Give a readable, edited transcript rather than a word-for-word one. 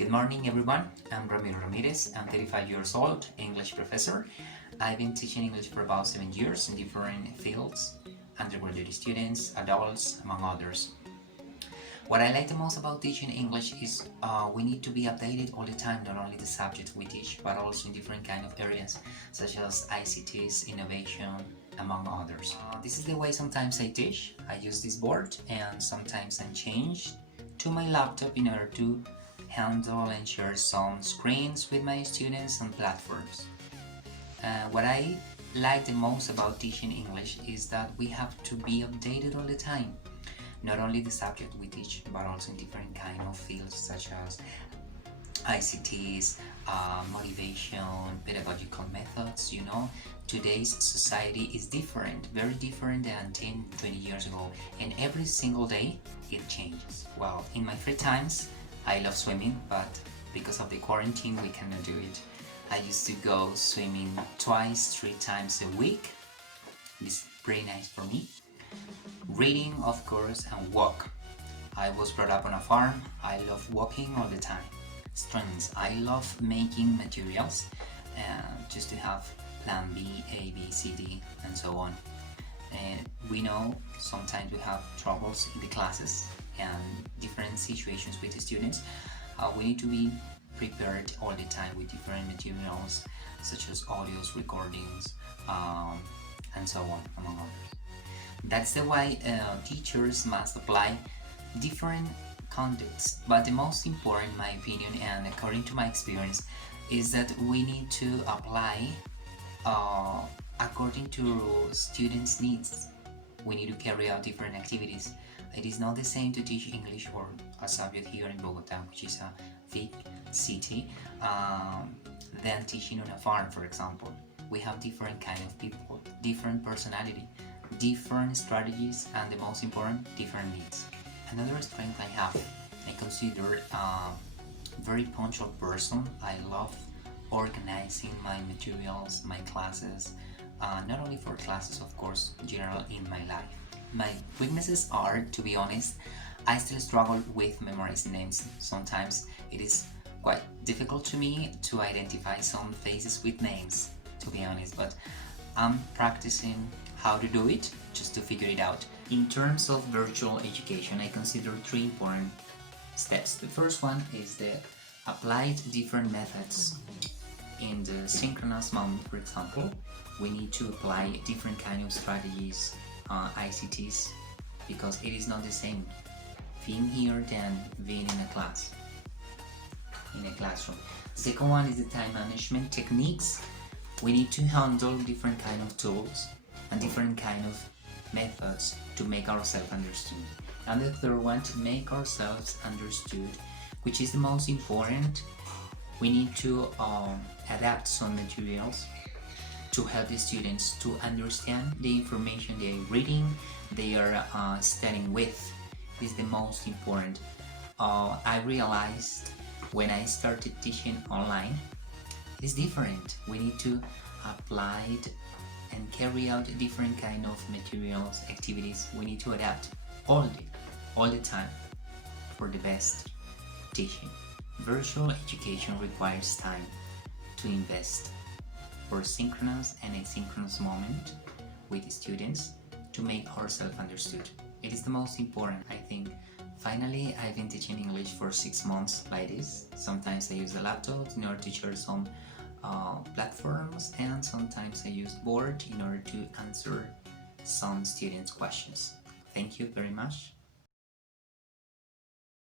Good morning, everyone. I'm Ramiro Ramirez. I'm 35 years old, English professor. I've been teaching English for about 7 years in different fields, undergraduate students, adults, among others. What I like the most about teaching English is we need to be updated all the time, not only the subject we teach, but also in different kind of areas, such as ICTs, innovation, among others. This is the way sometimes I teach. I use this board, and sometimes I change to my laptop in order to handle and share some screens with my students and platforms. What I like the most about teaching English is that we have to be updated all the time. Not only the subject we teach, but also in different kind of fields such as ICTs, motivation, pedagogical methods, Today's society is different, very different than 10, 20 years ago, and every single day it changes. Well, in my free times, I love swimming, but because of the quarantine, we cannot do it. I used to go swimming twice, 3 times a week. It's pretty nice for me. Reading, of course, and walk. I was brought up on a farm. I love walking all the time. Strengths. I love making materials just to have plan B, A, B, C, D, and so on. And we know sometimes we have troubles in the classes and different situations with the students. We need to be prepared all the time with different materials such as audios, recordings, and so on, among others. That's the why teachers must apply different contexts, but the most important, in my opinion, and according to my experience, is that we need to apply according to students' needs. We need to carry out different activities. It is not the same to teach English or a subject here in Bogota, which is a big city, than teaching on a farm, for example. We have different kind of people, different personality, different strategies, and the most important, different needs. Another strength I have, I consider a very punctual person. I love organizing my materials, my classes, not only for classes, of course, in general in my life. My weaknesses are, to be honest, I still struggle with memorizing names. Sometimes it is quite difficult to me to identify some faces with names, to be honest, but I'm practicing how to do it just to figure it out. In terms of virtual education, I consider 3 important steps. The first one is the applied different methods. In the synchronous moment, for example, we need to apply different kind of strategies, ICTs, because it is not the same being here than being in a class, in a classroom. Second one is the time management techniques. We need to handle different kind of tools and different kind of methods to make ourselves understood. And the third one, to make ourselves understood, which is the most important. We need to adapt some materials to help the students to understand the information they are reading, they are studying with. This is the most important. I realized when I started teaching online, it's different. We need to apply it and carry out different kind of materials, activities. We need to adapt all the time for the best teaching. Virtual education requires time to invest for synchronous and asynchronous moment with students to make ourselves understood. It is the most important, I think. Finally, I've been teaching English for 6 months like this. Sometimes I use the laptop in order to share some platforms, and sometimes I use board in order to answer some students' questions. Thank you very much.